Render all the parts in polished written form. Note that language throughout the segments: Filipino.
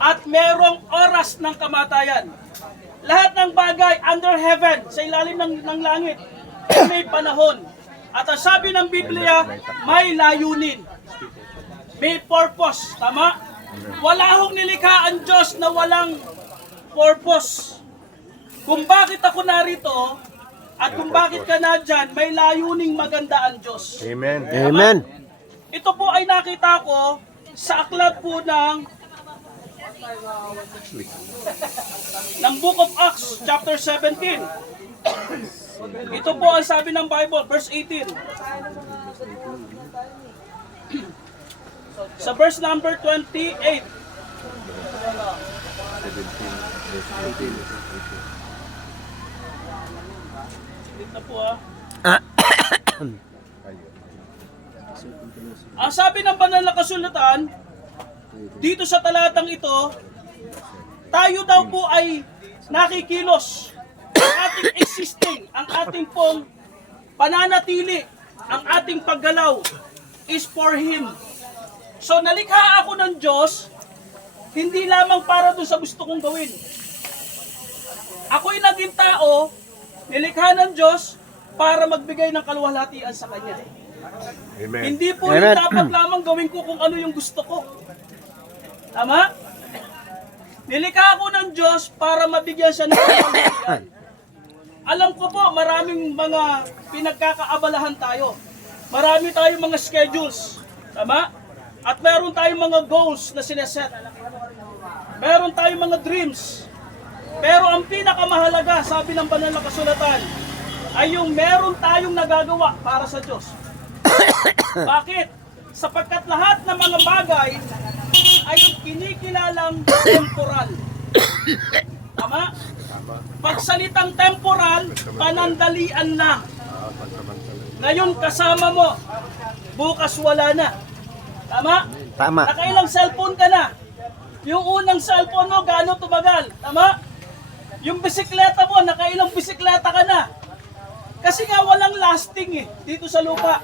at merong oras ng kamatayan. Lahat ng bagay under heaven, sa ilalim ng langit, may panahon. At ang sabi ng Biblia, may layunin. May purpose. Tama? Wala hong nilikha ang Diyos na walang purpose. Kung bakit ako narito, at kung bakit ka na dyan, may layuning maganda ang Diyos. Amen. Amen. Ito po ay nakita ko sa aklat po ng Book of Acts, chapter 17. Ito po ang sabi ng Bible, verse 18. Sa verse number 28. Ito po Ang sabi ng banal na kasulatan, dito sa talatang ito, tayo daw po ay nakikilos. Ang ating existing, ang ating pong pananatili, ang ating paggalaw is for Him. So nalikha ako ng Diyos, hindi lamang para doon sa gusto kong gawin. Ako'y naging tao, nilikha ng Diyos para magbigay ng kaluwalhatian sa Kanya. Amen. Hindi po Amen. yung dapat lamang gawin ko kung ano yung gusto ko. Tama? Nilikha ako ng Diyos para mabigyan siya ng kaluwalhatian. Alam ko po, maraming mga pinagkakaabalahan tayo. Marami tayong mga schedules. Tama? At meron tayong mga goals na sineset. Meron tayong mga dreams. Pero ang pinakamahalaga, sabi ng banal na kasulatan, ay yung meron tayong nagagawa para sa Diyos. Bakit? Sapagkat lahat ng mga bagay ay kinikilalang temporal. Tama? Pag salitang temporal, panandalian na. Ngayon kasama mo, bukas wala na. Tama? Tama. Nakailang cellphone ka na. Yung unang cellphone mo, gaano tumagal? Tama? Yung bisikleta mo, nakailang bisikleta ka na. Kasi nga walang lasting dito sa lupa.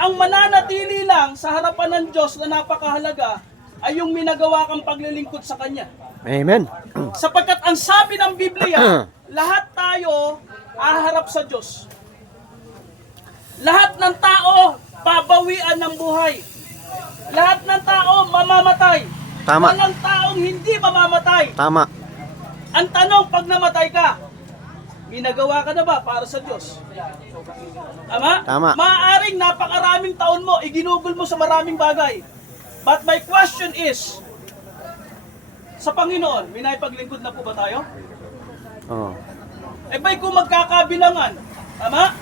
Ang mananatili lang sa harapan ng Diyos na napakahalaga ay yung minagawa kang paglilingkod sa Kanya. Amen. Sapagkat ang sabi ng Biblia, lahat tayo aharap sa Diyos. Lahat ng tao babawian ng buhay. Lahat ng tao mamamatay. Tama. Walang taong hindi mamamatay. Tama. Ang tanong, pag namatay ka, ginagawa ka na ba para sa Diyos? Tama? Tama. Maaaring napakaraming taon mo, iginugol mo sa maraming bagay. But my question is, sa Panginoon, may naipaglingkod na po ba tayo? Oh. Eh ba'y kung magkakabilangan, tama?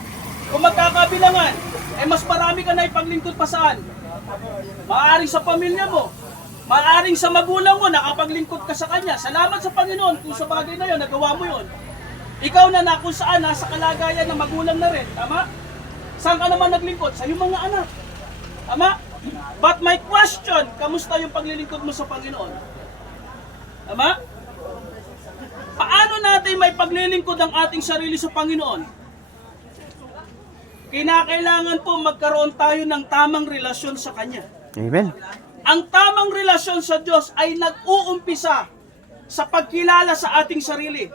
Kung magkakabilangan, eh mas marami ka na ipaglingkod pa saan? Maaaring sa pamilya mo, maaaring sa magulang mo, nakapaglingkod ka sa Kanya. Salamat sa Panginoon kung sa bagay na yun, nagawa mo yun. Ikaw na kung saan, nasa kalagayan ng magulang na rin, tama? Saan ka naman naglingkod? Sa iyong mga anak. Tama? But my question, kamusta yung paglilingkod mo sa Panginoon? Tama? Paano natin may paglilingkod ang ating sarili sa Panginoon? Kinakailangan po magkaroon tayo ng tamang relasyon sa Kanya. Amen. Ang tamang relasyon sa Diyos ay nag-uumpisa sa pagkilala sa ating sarili.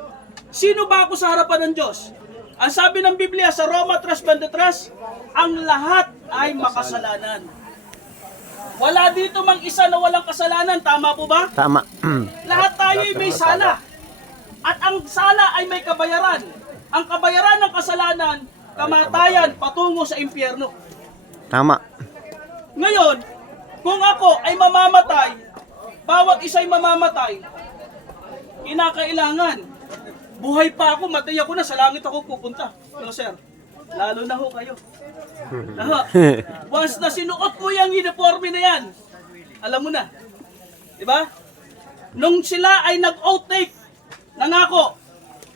Sino ba ako sa harapan ng Diyos? Ang sabi ng Biblia sa Roma 3:23, ang lahat ay makasalanan. Wala dito mang isa na walang kasalanan, tama po ba? Tama. Lahat tayo ay may sala. At ang sala ay may kabayaran. Ang kabayaran ng kasalanan, kamatayan patungo sa impyerno. Tama. Ngayon, kung ako ay mamamatay, bawat isa ay mamamatay, kinakailangan, buhay pa ako, matay ako na, sa langit ako pupunta. No, sir? Lalo na ho kayo. Once na sinuot mo yung uniforme na yan, alam mo na. Diba? Nung sila ay nag-outtake, nangako,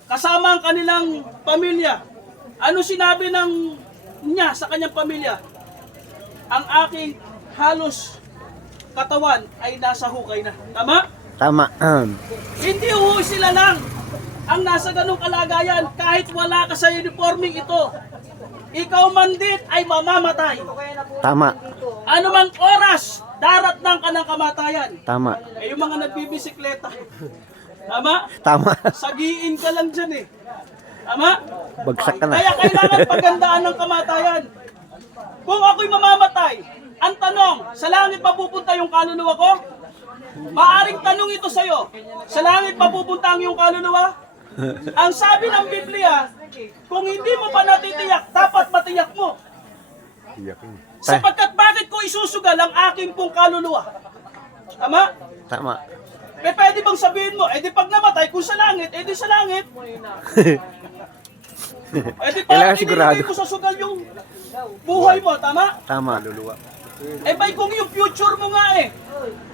kasama ang kanilang pamilya, ano sinabi niya sa kanyang pamilya? Ang aking halos katawan ay nasa hukay na. Tama? Tama. Hindi ho sila lang ang nasa ganong kalagayan kahit wala ka sa uniforming ito. Ikaw man din ay mamamatay. Tama. Anumang oras, daratnang ka ng kamatayan. Tama. Eh, yung mga nagbibisikleta. Tama? Tama. Sagiin ka lang dyan eh. Tama? Bagsak ka na. Kaya kailangan pagandaan ng kamatayan. Kung ako'y mamamatay, ang tanong, sa langit mapupunta yung kaluluwa ko? Maaring tanong ito sa'yo, sa langit mapupunta ang iyong kaluluwa? Ang sabi ng Biblia, kung hindi mo pa natitiyak, dapat matiyak mo. Sapagkat bakit ko isusugal ang aking pong kaluluwa? Tama? Tama. Eh, pwede bang sabihin mo, eh di pag namatay, kung sa langit, eh di sa langit. Eh di Kailangan parang sigurado. inilagay ko sa sugal yung buhay mo, tama? Tama. Eh bay kung yung future mo nga eh,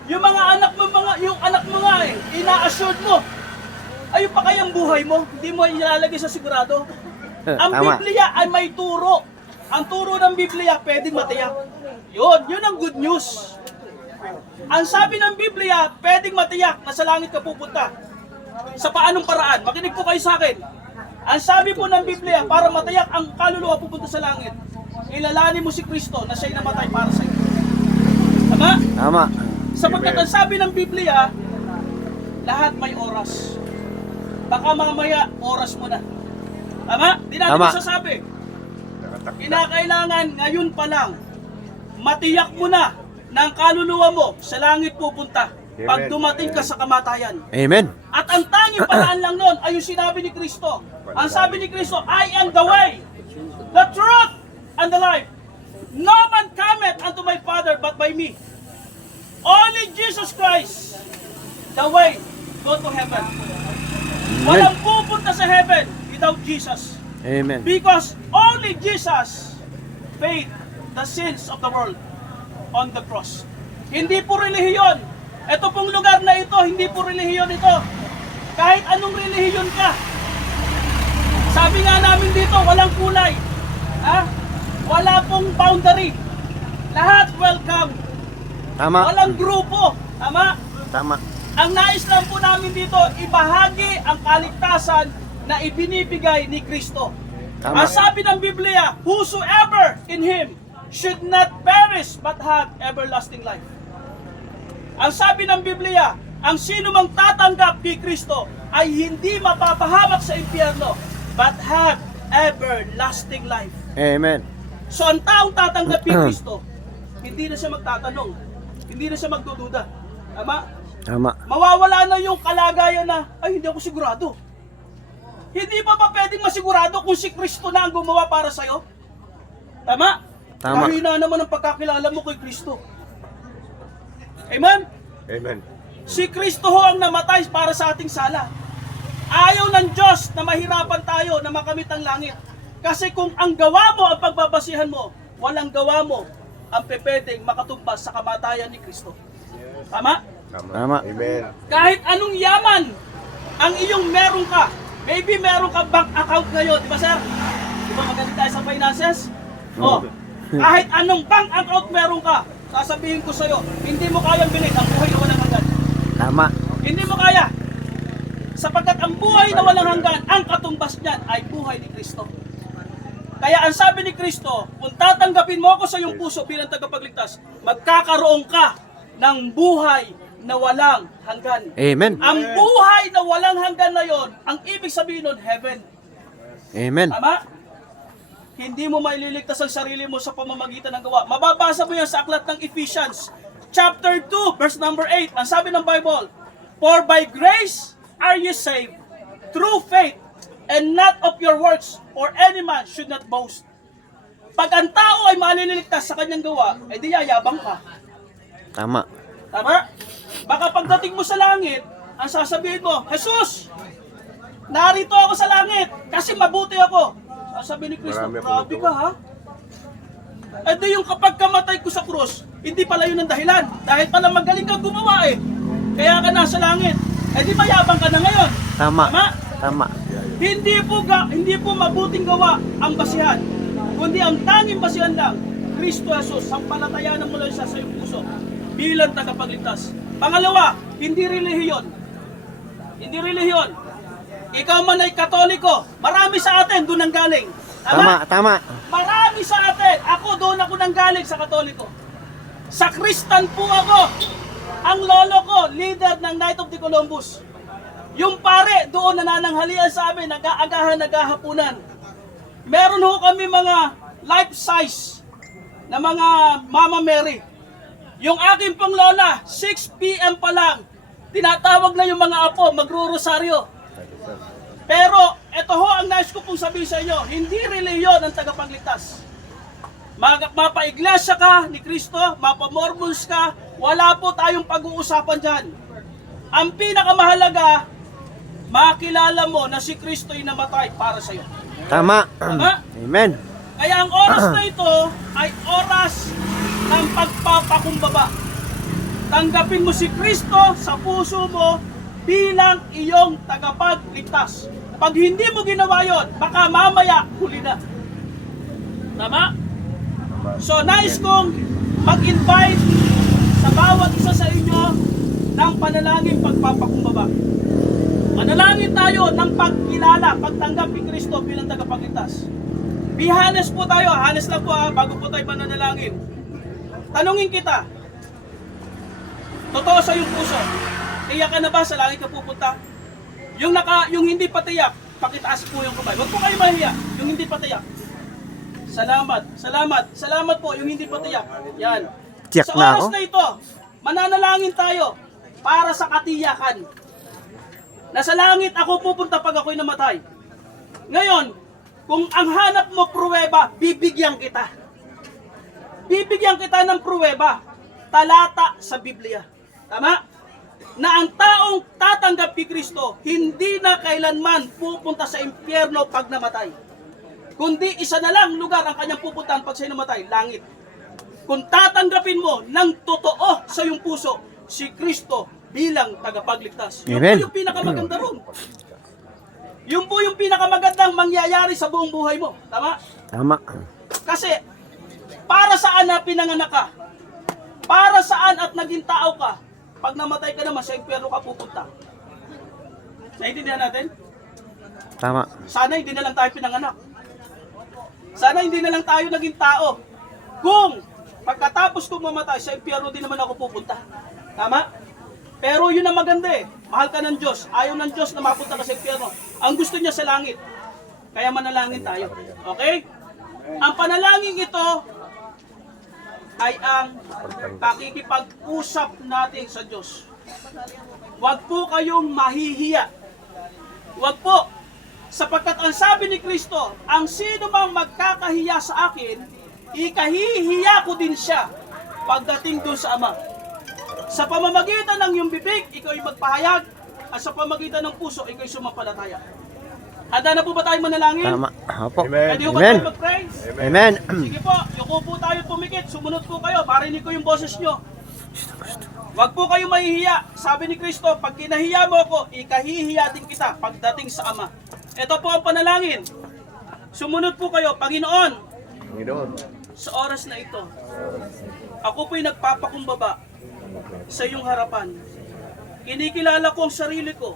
yung mga anak mo, yung anak mo nga eh, ina-assured mo. Ayun pa kayang buhay mo, hindi mo ilalagay sa sigurado. Ang Tama. Biblia ay may turo. Ang turo ng Biblia pwedeng matiyak. Yun ang good news. Ang sabi ng Biblia, pwedeng matiyak na sa langit ka pupunta. Sa paanong paraan? Makinig po kayo sa akin. Ang sabi po ng Biblia, para matiyak ang kaluluwa pupunta sa langit, ilalani mo si Kristo na siya'y namatay para sa iyo. Tama? Tama. Sapagkat ang sabi ng Biblia, lahat may oras. Baka mamaya, oras mo na. Tama? Di natin Tama. masasabi. Kinakailangan ngayon pa lang, matiyak mo na ng kaluluwa mo sa langit pupunta pag dumating ka sa kamatayan. Amen. At ang tanging paraan lang nun ay yung sinabi ni Kristo. Ang sabi ni Kristo, I am the way, the truth, and the life. No man cometh unto my Father but by me. Only Jesus Christ, the way, go to heaven. Walang pupunta sa heaven without Jesus. Amen. Because only Jesus paid the sins of the world on the cross. Hindi po relihiyon. Ito pong lugar na ito, hindi po relihiyon ito. Kahit anong relihiyon ka. Sabi nga namin dito, walang kulay. Ha? Wala pong boundary. Lahat welcome. Tama. Walang grupo. Tama? Tama. Ang nais lang po namin dito, ibahagi ang kaligtasan na ibinibigay ni Kristo. Tama. Ang sabi ng Biblia, whosoever in Him should not perish but have everlasting life. Ang sabi ng Biblia, ang sino mang tatanggap kay Kristo ay hindi mapapahamak sa impyerno but have everlasting life. Amen. So ang taong tatanggap kay Kristo, hindi na siya magtatanong, hindi na siya magdududa. Tama? Tama. Mawawala na yung kalagayan na, ay hindi ako sigurado. Hindi pa ba pwedeng masigurado kung si Kristo na ang gumawa para sa'yo? Tama? Tama. Kahina naman ang pagkakilala mo kay Kristo. Amen? Amen. Si Kristo ho ang namatay para sa ating sala. Ayaw ng Diyos na mahirapan tayo na makamit ang langit. Kasi kung ang gawa mo ang pagbabasihan mo, walang gawa mo ang pepedeng makatumbas sa kamatayan ni Kristo. Tama? Tama. Amen. Kahit anong yaman ang iyong meron ka, maybe meron ka bank account ngayon, di ba sir? Di ba magaling tayo sa finances? O, kahit anong bank account meron ka, sasabihin ko sa'yo, hindi mo kayang bilhin ang buhay na walang hanggan. Tama. Hindi mo kaya. Sapagkat ang buhay na walang hanggan, ang katumbas niyan ay buhay ni Kristo. Kaya ang sabi ni Kristo, kung tatanggapin mo ako sa iyong puso bilang tagapagligtas, magkakaroon ka ng buhay na walang hanggan. Amen. Ang buhay na walang hanggan na yon, ang ibig sabihin nun, heaven. Amen. Tama? Hindi mo maililigtas ang sarili mo sa pamamagitan ng gawa. Mababasa mo yan sa aklat ng Ephesians, chapter 2, verse number 8. Ang sabi ng Bible, for by grace are you saved, through faith, and not of your works, or any man should not boast. Pag ang tao ay malililigtas sa kanyang gawa, ay di yayabang ka. Tama. Tama? Baka pagdating mo sa langit, ang sasabihin mo, Jesus, narito ako sa langit kasi mabuti ako. Sabi ni Kristo, Marami akong grabe nagawa." ka ha? Eh di yung kapag kamatay ko sa krus, hindi pala yun ang dahilan. Dahil pala magaling kang gumawa eh. Kaya ka nasa langit. Eh di mayabang ka na ngayon. Tama. Tama? Tama. Hindi po mabuting gawa ang basihan, kundi ang tanging basihan lang, Kristo Jesus, sampalatayanan mo lang siya sa iyong puso bilang tagapagligtas. Pangalawa, hindi relihiyon. Hindi relihiyon. Ikaw man ay Katoliko, marami sa atin doon ang galing. Tama. Tama. Marami sa atin. Ako doon ako nang galing sa Katoliko. Sakristan po ako. Ang lolo ko, leader ng Knight of the Columbus. Yung pare, doon nanananghalian sa amin, nag-aagahan, naghahapunan. Meron ho kami mga life size na mga Mama Mary. Yung aking pong lola, 6 p.m. pa lang, tinatawag na yung mga apo, magro-rosaryo. Pero, ito ho ang nais ko pong sabihin sa inyo, hindi reliyon ang tagapagligtas. Mapa-iglesia ka ni Kristo, mapa-Mormons ka, wala po tayong pag-uusapan dyan. Ang pinakamahalaga, makilala mo na si Kristo'y namatay para sa iyo. Tama. Tama? Amen. Kaya ang oras na ito ay oras ng pagpapakumbaba. Tanggapin mo si Kristo sa puso mo bilang iyong tagapagligtas. Pag hindi mo ginawa yon, baka mamaya huli na. Tama? So, nais kong mag-invite sa bawat isa sa inyo ng panalangin pagpapakumbaba. Manalangin tayo ng pagkilala, pagtanggap ni Kristo bilang tagapagligtas. Be honest po tayo, honest lang po bago po tayo mananalangin. Tanungin kita, totoo sa iyong puso, tiyak ka na ba sa langit ka pupunta? Yung hindi pa tiyak, pakitaas po yung kamay. Huwag po kayo mahiya, yung hindi pa tiyak. Salamat po, yung hindi pa tiyak. Yan. Tiyak Sa na oras ako. na ito, mananalangin tayo para sa katiyakan. Nasa langit ako pupunta pag ako'y namatay. Ngayon, kung ang hanap mo pruweba, bibigyan kita. Bibigyan kita ng pruweba, talata sa Biblia. Tama? Na ang taong tatanggap kay Kristo, hindi na kailanman pupunta sa impyerno pag namatay. Kundi isa na lang lugar ang kanyang pupuntahan pag siya namatay, langit. Kung tatanggapin mo ng totoo sa iyong puso, si Kristo bilang tagapagligtas. Yun Amen. po yung pinakamaganda ron. Yun po yung pinakamagandang mangyayari sa buong buhay mo. Tama? Tama. Kasi, para saan na pinanganak ka? Para saan at naging tao ka? Pag namatay ka naman, sa impyerno ka pupunta. Naintindihan natin? Tama. Sana hindi na lang tayo pinanganak. Sana hindi na lang tayo naging tao. Kung pagkatapos kong mamatay, sa impyerno din naman ako pupunta. Tama? Pero yun ang maganda eh. Mahal ka ng Diyos. Ayaw ng Diyos na mapunta ka sa impyerno. Ang gusto niya sa langit. Kaya manalangin tayo. Okay? Ang panalangin ito ay ang pakikipag-usap natin sa Diyos. Huwag po kayong mahihiya. Huwag po. Sapagkat ang sabi ni Kristo, ang sino mang magkakahiya sa akin, ikahihiya ko din siya pagdating doon sa Ama. Sa pamamagitan ng iyong bibig, ikaw ay magpahayag, at sa pamamagitan ng puso, ikaw ay sumampalataya. Handa na po ba tayo manalangin? Tama. Opo. Pwede po ba Amen. tayo mag-pray? Amen. Sige po, yuko po tayo tumikit, sumunod po kayo, marinig ko yung boses nyo. Huwag po kayo mahihiya. Sabi ni Kristo, pag kinahiya mo ako, ikahihiya din kita pagdating sa Ama. Ito po ang panalangin. Sumunod po kayo, Panginoon, sa oras na ito, ako po'y nagpapakumbaba sa iyong harapan. Kinikilala ko ang sarili ko,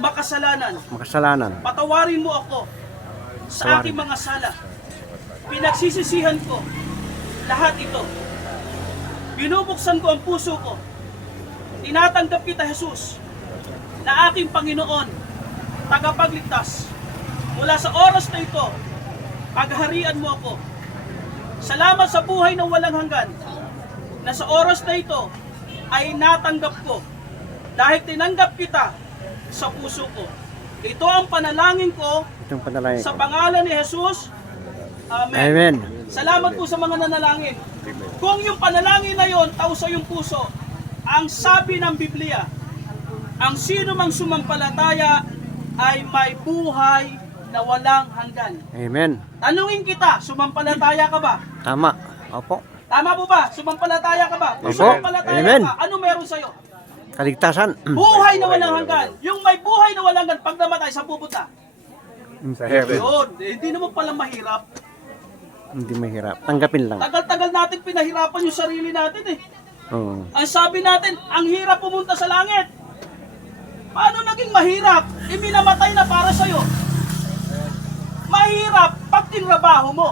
makasalanan. Makasalanan. Patawarin mo ako sa aking mga sala. Pinagsisisihan ko lahat ito. Binubuksan ko ang puso ko. Tinatanggap kita, Jesus, na aking Panginoon, tagapagligtas. Mula sa oras na ito, pagharian mo ako. Salamat sa buhay na walang hanggan, na sa oras na ito ay natanggap ko dahil tinanggap kita sa puso ko. Ito ang panalangin ko Itong panalangin sa ko. pangalan ni Jesus. Amen. Amen. Salamat po sa mga nanalangin. Kung yung panalangin na yon tao sa iyong puso, ang sabi ng Biblia, ang sino mang sumampalataya ay may buhay na walang hanggan. Amen. Tanungin kita, sumampalataya ka ba? Tama. Opo. Tama po ba? Sumampalataya ka ba? Kung Opo. sumampalataya Amen. ka, ano meron sa'yo? Kaligtasan. Buhay na walang hanggan. Yung may buhay na walang hanggan, pag namatay, saan pupunta? Sa heaven. Yun, hindi naman pala mahirap. Hindi mahirap. Tanggapin lang. Tagal-tagal natin pinahirapan yung sarili natin eh. Oo. Ang sabi natin, ang hirap pumunta sa langit. Paano naging mahirap? Iminamatay na para sa'yo. Mahirap pag tinrabaho mo.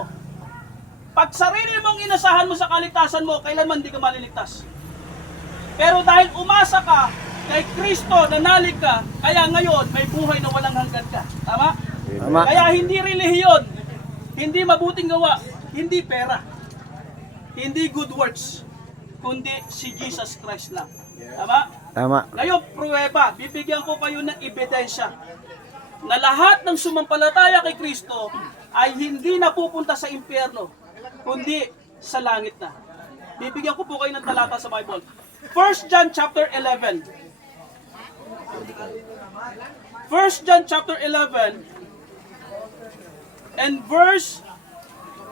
Pag sarili mong inasahan mo sa kaligtasan mo, kailanman di ka maliligtas. Pero dahil umasa ka kay Kristo, nanalig ka, kaya ngayon may buhay na walang hanggan ka. Tama? Tama. Kaya hindi relihiyon, hindi mabuting gawa, hindi pera, hindi good works, kundi si Jesus Christ lang. Tama? Tama. Ngayon, pruweba, bibigyan ko kayo ng ebidensya na lahat ng sumampalataya kay Kristo ay hindi napupunta sa impyerno, kundi sa langit na. Bibigyan ko po kayo ng talata sa Bible. 1 John chapter 11. 1 John chapter 11 and verse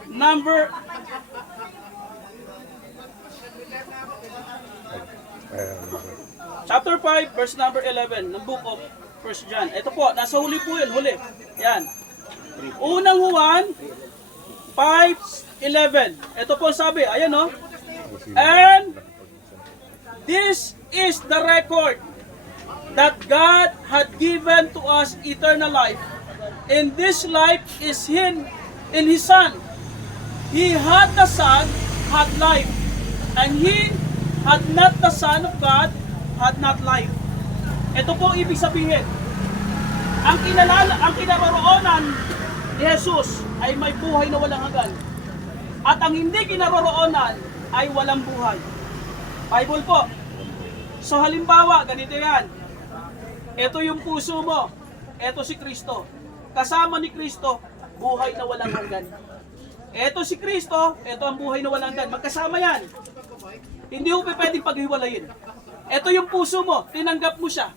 number chapter 5 verse number 11 ng book of 1 John. Ito po, nasa huli po yun, huli. Yan. Unang Juan 5:11. Ito po sabi, ayan o. And this is the record that God had given to us eternal life. And this life is in His Son. He had the Son, had life. And he had not the Son of God, had not life. Ito po ibig sabihin. Ang kinaroroonan ni Jesus ay may buhay na walang hanggan. At ang hindi kinaroroonan ay walang buhay. Bible po. So halimbawa, ganito yan. Ito yung puso mo. Ito si Kristo. Kasama ni Kristo, buhay na walang hanggan. Ito si Kristo, ito ang buhay na walang hanggan. Magkasama yan. Hindi mo pwedeng paghiwalayin. Ito yung puso mo, tinanggap mo siya.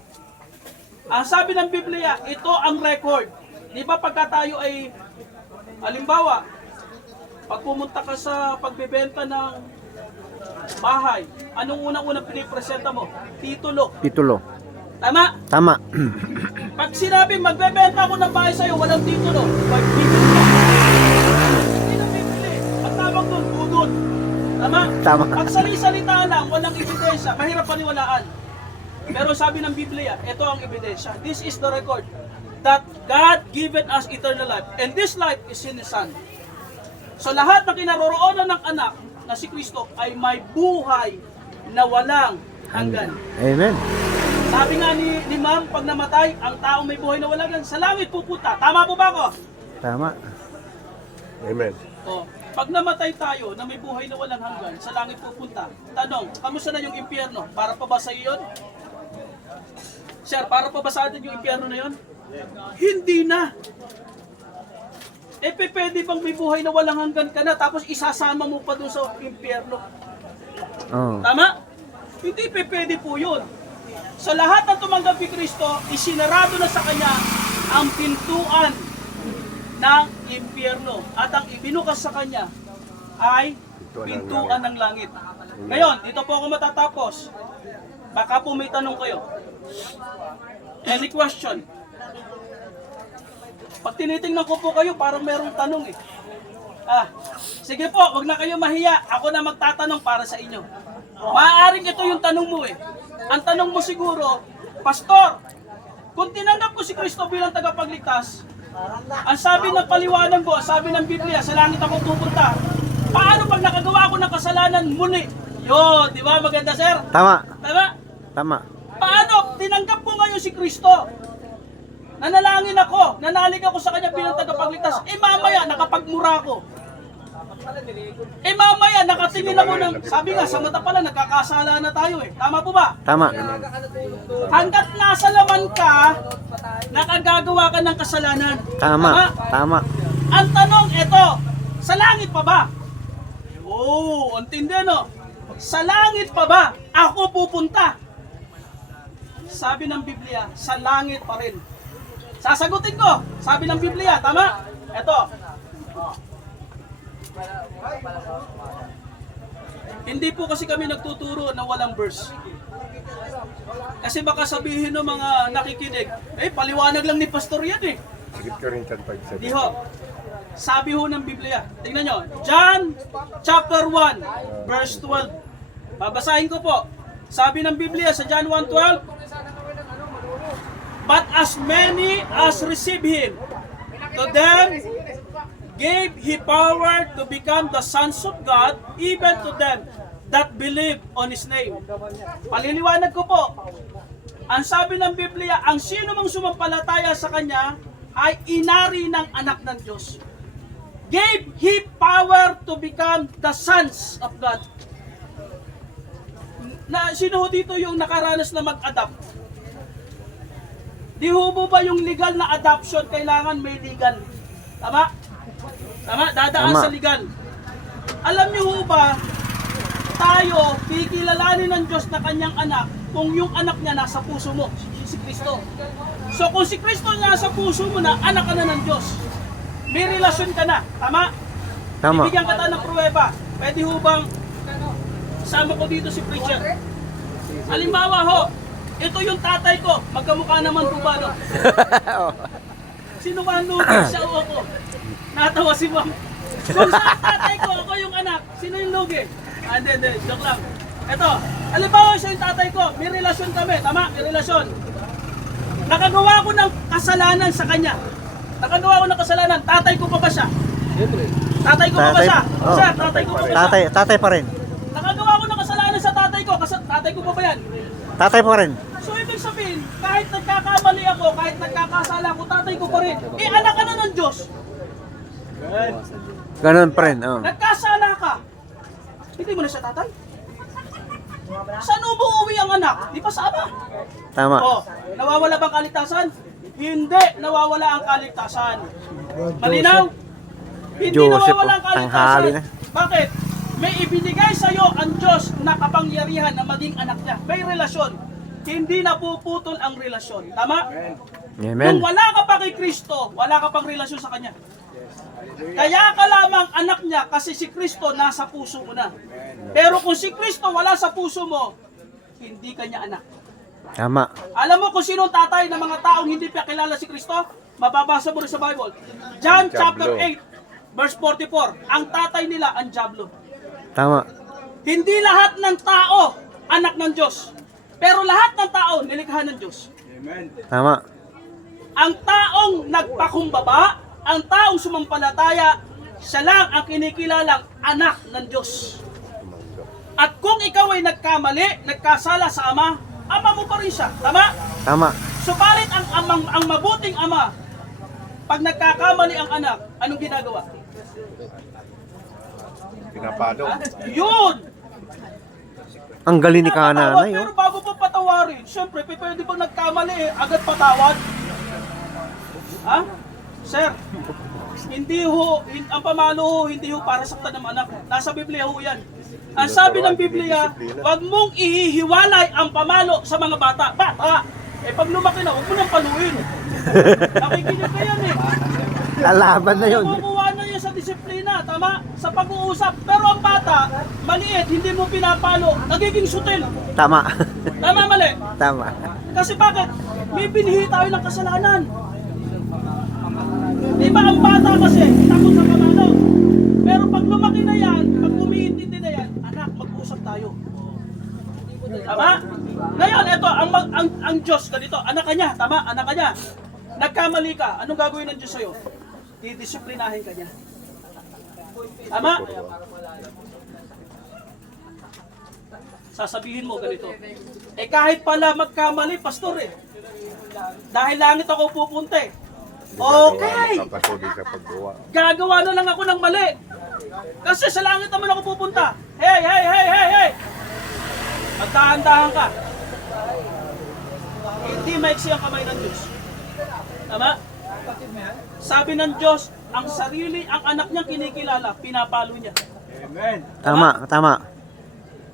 Ang sabi ng Biblia, ito ang record. Di ba pagka tayo ay, halimbawa, pag pumunta ka sa pagbebenta ng bahay, anong unang-unang pinipresenta mo? Titulo. Titulo. Tama? Tama. Pag sinabi, magbebenta ako ng bahay sa'yo, walang titulo. Magbibili mo. Hindi na bibili. Ang tawag doon, budod. Tama? Tama. Pag salita lang, walang ebidensya, mahirap paniwalaan. Pero sabi ng Biblia, ito ang ebidensya. This is the record that God given us eternal life. And this life is in His Son. So lahat na kinaroroonan ng anak na si Kristo ay may buhay na walang hanggan. Amen. Sabi nga ni Ma'am, pag namatay, ang tao may buhay na walang hanggan, sa langit pupunta. Tama po ba ako? Tama. Amen. O, pag namatay tayo na may buhay na walang hanggan, sa langit pupunta. Tanong, kamusta na yung impyerno? Para pa ba sa iyon? Sir, para pa ba sa atin yung impyerno na yun? Hindi na. Pwede bang may buhay na walang hanggan ka na tapos isasama mo pa dun sa impyerno? Oh. Tama? Hindi pwede po yun. Sa lahat ng tumanggap ni Kristo, isinarado na sa Kanya ang pintuan ng impyerno. At ang ibinukas sa Kanya ay pintuan ng langit. Ngayon, dito po ako matatapos. Baka po may tanong kayo. Any question? Pag tinitingnan ko po kayo, parang merong tanong eh. Sige po, wag na kayo mahiya. Ako na magtatanong para sa inyo. Maaaring ito yung tanong mo eh. Ang tanong mo siguro, Pastor, kung tinanggap ko si Kristo bilang tagapagligtas, ang sabi ng paliwanag mo, sabi ng Biblia, sa langit ako pupunta. Paano pag nakagawa ako ng kasalanan muli? Yo, di ba maganda sir? Tama. Tama? Tama. Paano? Tinanggap ko ngayon si Kristo. Nanalangin ako, nanalig ako sa Kanya bilang tagapagligtas. Mamaya, nakapagmura ako. Mamaya, nakatingin ako ng, sabi nga, sa mata pala, nagkakasala na tayo eh. Tama po ba? Tama. Hanggat nasa laman ka, nakagagawa ka ng kasalanan. Tama. Tama. Ang tanong, ito, sa langit pa ba? Antindi no? Sa langit pa ba ako pupunta? Sabi ng Biblia, sa langit pa rin. Sasagutin ko, sabi ng Biblia, tama? Ito. Hindi po kasi kami nagtuturo na walang verse. Kasi baka sabihin ng mga nakikinig, paliwanag lang ni Pastor yan eh. Sigit Corinthians 5:7. Di ho. Sabi ho ng Biblia. Tingnan nyo. John chapter 1 verse 12. Babasahin ko po. Sabi ng Biblia sa John 1:12. But as many as receive Him, to them gave He power to become the sons of God, even to them that believe on His name. Paliliwanag ko po, ang sabi ng Biblia, ang sino mang sumampalataya sa Kanya ay inari ng anak ng Diyos. Gave He power to become the sons of God. Sino ho dito yung nakaranas na mag-adopt? Di ho ba yung legal na adoption, kailangan may legal? Tama? Tama? Dadaan Tama. sa legal. Alam niyo ho ba, tayo, kikilalanin ng Diyos na kanyang anak kung yung anak niya nasa puso mo, si Kristo. So kung si Kristo nasa puso mo na, anak ka na ng Diyos. May relasyon ka na. Tama? Tama. Bibigyan ka tayo ng pruweba. Pwede ho bang sama ko dito si preacher? Halimbawa ho, ito yung tatay ko. Magkamukha naman po ba, no? Sino ba ang lugi? Siya o ako? Natawa si ma'am. Kung sa tatay ko, ako yung anak. Sino yung lugi? Hindi. Joke lang. Ito, halimbawa siya yung tatay ko. May relasyon kami. Tama? May relasyon. Nakagawa ko ng kasalanan sa kanya. Nakagawa ko ng kasalanan. Tatay ko pa ba siya? Tatay ko pa ba siya? Oh. Sir, tatay ko pa ba siya? Tatay pa rin. Nakagawa ko ng kasalanan sa tatay ko. Tatay ko pa ba yan? Tatay pa rin. So ibig sabihin, kahit nagkakamali ako, kahit nagkakasala ako, tatay ko pa rin. Anak ka na ng Diyos. Ganun pa rin. Oh. Nagkasala ka. Hindi mo na siya tatay. Saan umuwi ang anak? Di pa sa ama. Tama. Oh, nawawala bang kaligtasan? Hindi nawawala ang kaligtasan. Malinaw? Hindi Joseph, nawawala ang tanghali kaligtasan. na. Bakit? May ibinigay sa iyo ang Diyos na kapangyarihan na maging anak niya. May relasyon. Hindi napuputol ang relasyon. Tama? Kung Amen. wala ka pa kay Kristo, wala ka pang relasyon sa Kanya. Kaya ka lamang anak niya kasi si Kristo nasa puso mo na. Pero kung si Kristo wala sa puso mo, hindi ka niya anak. Tama. Alam mo kung sino ang tatay ng mga taong hindi pa kilala si Kristo? Mababasa mo rin sa Bible. John chapter 8, verse 44. Ang tatay nila ang Diablo. Tama. Hindi lahat ng tao anak ng Diyos. Pero lahat ng tao nilikha ng Diyos. Tama. Ang taong nagpakumbaba, ang taong sumampalataya, siya lang ang kinikilalang anak ng Diyos. At kung ikaw ay nagkamali, nagkasala sa ama, ama mo pa rin siya. Tama? Tama. Subalit ang mabuting ama, pag nagkakamali ang anak, anong ginagawa? Pinapalo. Yun! Ang galing ni Pinapatawad, Kananay. pero bago pa patawarin, syempre, pwede bang nagkamali agad patawad? Ha? Sir, ang pamalo ho, hindi ho para saktan ng anak. Nasa Biblia ho yan. Ang sabi ng Biblia, wag mong ihihiwalay ang pamalo sa mga bata. Bata! Pag lumaki na, huwag mo nang paluin. Nakikinig ka yan eh. Lalaban na yun. Nakukuha na yan sa disiplina, tama? Sa pag-uusap. Pero ang bata, maliit, hindi mo pinapalo, nagiging sutil. Tama. Tama, mali? Tama. Kasi bakit? May binhi tayo ng kasalanan. Di ba ang bata kasi, takot sa pamalo. Pero pag lumaki na yan, pag umiintindi na yan, anak, mag-usap tayo. Tama? Ngayon, ito, ang Diyos, ganito, anak ka niya, tama? Anak ka niya. Nagkamali ka, anong gagawin ng Diyos sa'yo? Didisiplinahin ka niya. Tama? Sasabihin mo ganito, kahit pala magkamali, pastor dahil langit ako pupunta okay, Kapatuloy sa paggawa. gagawa na lang ako ng mali. Kasi sa langit naman ako pupunta. Hey! Magdahan-dahan ka. Hindi maiksi ang kamay ng Diyos. Tama? Sabi ng Diyos, ang anak niyang kinikilala, pinapalo niya. Tama.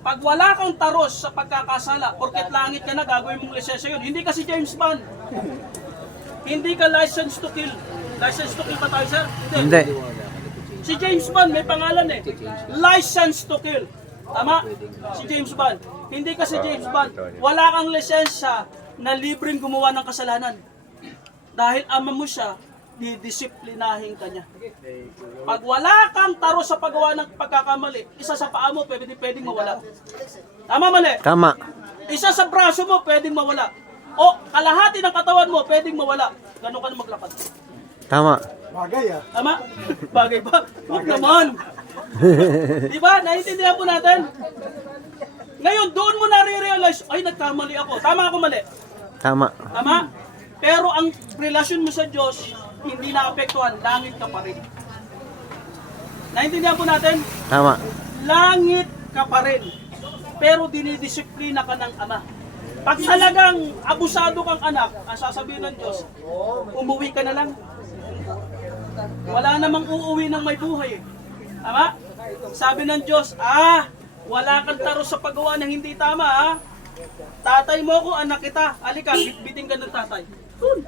Pag wala kang taros sa pagkakasala, porket langit ka na, gagawin mong lisensya yun. Hindi kasi James Bond. Hindi ka license to kill. License to kill ba tayo, sir? Hindi. Si James Bond, may pangalan License to kill. Tama? Si James Bond. Hindi kasi James Bond. Wala kang lisensya na libreng gumawa ng kasalanan. Dahil ama mo siya, didisiplinahin ka niya. Pag wala kang taro sa paggawa ng pagkakamali, isa sa paa mo, pwedeng mawala. Tama, mali? Tama. Isa sa braso mo, pwedeng mawala. O kalahati ng katawan mo, pwedeng mawala. Gano'n ka na maglakad. Tama. Bagay ah. Tama? Bagay ba? Huwag naman. Di ba? Naiintindihan po natin? Ngayon, doon mo nare-realize, ay, nagkamali ako. Tama ako mali. Tama. Tama? Pero ang relasyon mo sa Diyos, hindi naapektuhan, langit ka pa rin. Naintindihan po natin? Tama. Langit ka pa rin. Pero dinidisiplina ka ng Ama. Pag talagang abusado kang anak, ang sasabihin ng Diyos, umuwi ka na lang. Wala namang uuwi ng may buhay. Tama? Sabi ng Diyos, wala kang taro sa paggawa ng hindi tama. Tatay mo ko, anak kita. Halika, bitbiting ka ng tatay. Dun.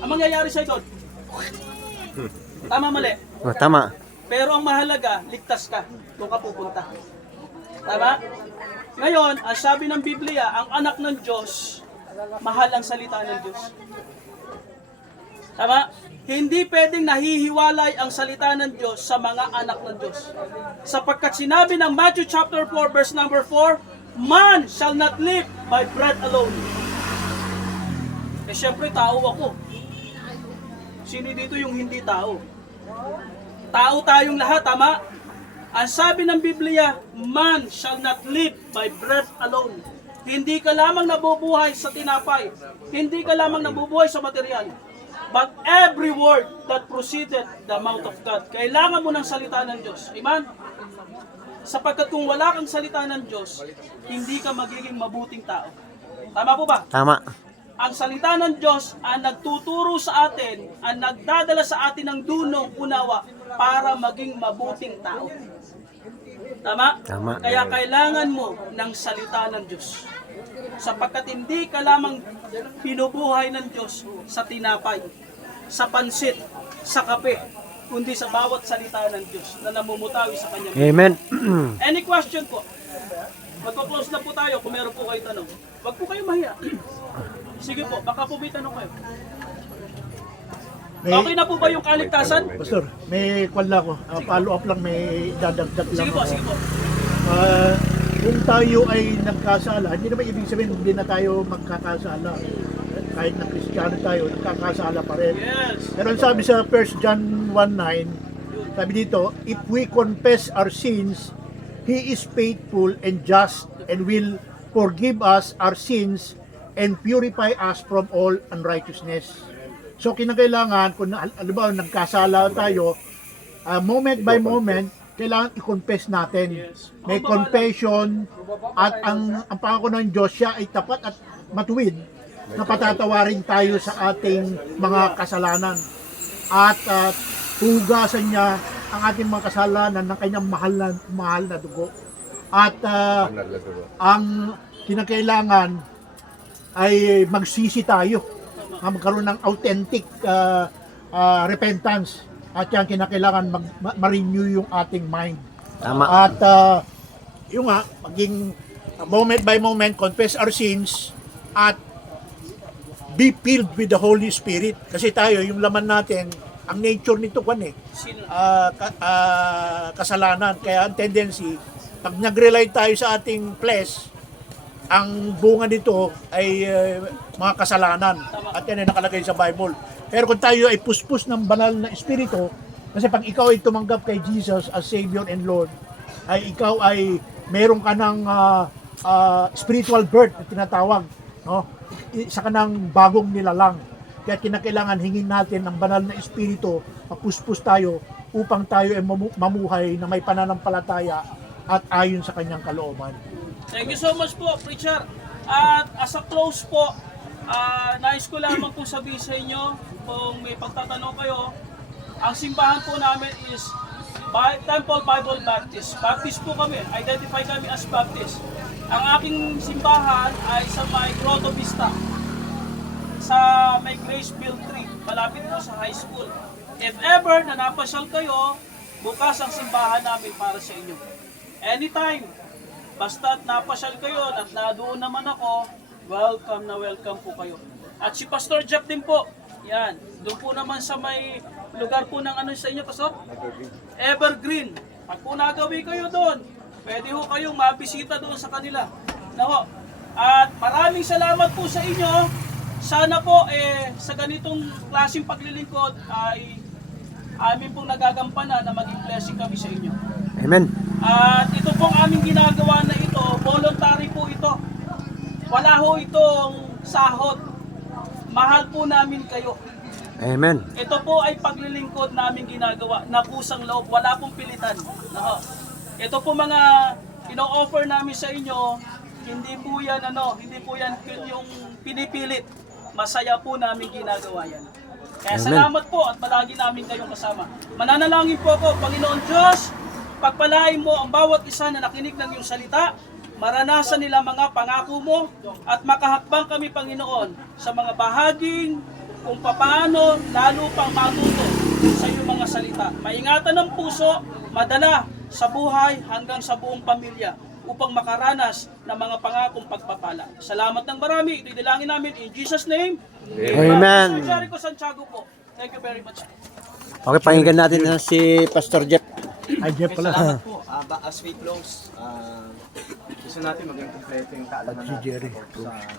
Ang mangyayari sa'yo doon. Tama, mali. Oh, tama. Pero ang mahalaga, ligtas ka. Doon ka pupunta. Tama? Ngayon, ang sabi ng Biblia, ang anak ng Diyos, mahal ang salita ng Diyos. Tama? Hindi pwedeng nahihiwalay ang salita ng Diyos sa mga anak ng Diyos. Sapagkat sinabi ng Matthew chapter 4 verse number 4, man shall not live by bread alone. Eh syempre tao ako. Sino dito yung hindi tao? Tao tayong lahat, tama? Ang sabi ng Biblia, man shall not live by bread alone. Hindi ka lamang nabubuhay sa tinapay. Hindi ka lamang nabubuhay sa material. But every word that proceeded the mouth of God. Kailangan mo ng salita ng Diyos. Amen? Sapagkat kung wala kang salita ng Diyos, hindi ka magiging mabuting tao. Tama po ba? Tama. Ang salita ng Diyos ang nagtuturo sa atin, ang nagdadala sa atin ng dunong unawa para maging mabuting tao. Tama? Tama. Kaya kailangan mo ng salita ng Diyos. Sapagkat hindi ka lamang pinubuhay ng Diyos sa tinapay, sa pansit, sa kape, kundi sa bawat salita ng Diyos na namumutawi sa Kanya. Amen. Any question po? Magpo-close na po tayo kung meron po kayo tanong. Huwag po kayo mahiya. Sige po, baka po may tanong kayo. Okay na po ba yung kaligtasan? Pastor, may kwan lang ako. Follow up lang, may dadagdag lang Sige po, ako. sige po. Kung tayo ay nagkasala, hindi naman ibig sabihin hindi na tayo magkakasala. Kahit na Kristiyano tayo, nagkakasala pa rin. Yes. Pero ang sabi sa 1 John 1:9, sabi dito, if we confess our sins, He is faithful and just and will forgive us our sins and purify us from all unrighteousness. So kinakailangan, kung alam ba, nagkasala tayo, moment by moment, kailangan i-confess natin. Yes. May confession at ang pangako ng Diyos, siya ay tapat at matuwid na patatawarin tayo sa ating mga kasalanan. At hugasan niya ang ating mga kasalanan ng kanyang mahal na dugo. At ang kinakailangan ay magsisi tayo, magkaroon ng authentic repentance. At yan kinakailangan ma-renew yung ating mind. Tama. At yung maging moment by moment, confess our sins at be filled with the Holy Spirit. Kasi tayo, yung laman natin, ang nature nito kasalanan. Kaya ang tendency, pag nag-rely tayo sa ating flesh, ang bunga nito ay mga kasalanan. At yan ay nakalagay sa Bible. Pero kung tayo ay puspos ng banal na espiritu, kasi pag ikaw ay tumanggap kay Jesus as Savior and Lord, ay ikaw ay meron ka ng spiritual birth na tinatawag, no? Isa ka ng bagong nilalang. Kaya kinakailangan hingin natin ng banal na espiritu, mapuspos tayo upang tayo ay mamuhay na may pananampalataya at ayon sa kanyang kalooban. Thank you so much po, preacher. At as a close po, nais ko lamang po sabihin sa inyo, kung may pagtatanong kayo, ang simbahan po namin is Temple Bible Baptist. Baptist po kami, identify kami as Baptist. Ang aking simbahan ay sa may Grotto Vista, sa may Graceville 3, malapit po sa high school. If ever na napasyal kayo, bukas ang simbahan namin para sa inyo. Anytime, basta't napasyal kayo at nadoon naman ako, welcome na welcome po kayo. At si Pastor Jeff din po, yan, doon po naman sa may lugar po ng ano sa inyo, Pastor? Evergreen. Pag po nagawi kayo doon, pwede ho kayong mabisita doon sa kanila. Nako. At maraming salamat po sa inyo. Sana po sa ganitong klaseng paglilingkod ay amin pong nagagampanan na maging blessing kami sa inyo. Amen. At ito pong aming ginagawa na ito, voluntary po ito. Wala ho itong sahod. Mahal po namin kayo. Amen. Ito po ay paglilingkod namin ginagawa na kusang loob, wala pong pilitan. Nako. Ito po mga ino-offer namin sa inyo, hindi po yan yung pinipilit. Masaya po namin ginagawa yan. Kaya Amen. salamat po at palagi namin kayong kasama. Mananalangin po ako, Panginoon Diyos, pagpalain mo ang bawat isa na nakinig ng iyong salita, maranasan nila mga pangako mo at makahakbang kami, Panginoon, sa mga bahaging kung paano lalo pang matuto sa iyong mga salita. Maingatan ng puso, madala sa buhay hanggang sa buong pamilya upang makaranas ng mga pangakong pagpapala. Salamat ng marami. Ito'y dalangin namin in Jesus' name. Amen. Pastor Jericho Santiago po. Thank you very much. Okay, pakinggan natin na si Pastor Jeff. Ay, Jeff pala. Salamat po. As we close, gusto natin maging kompleto yung kaalaman Si Jerry. natin sa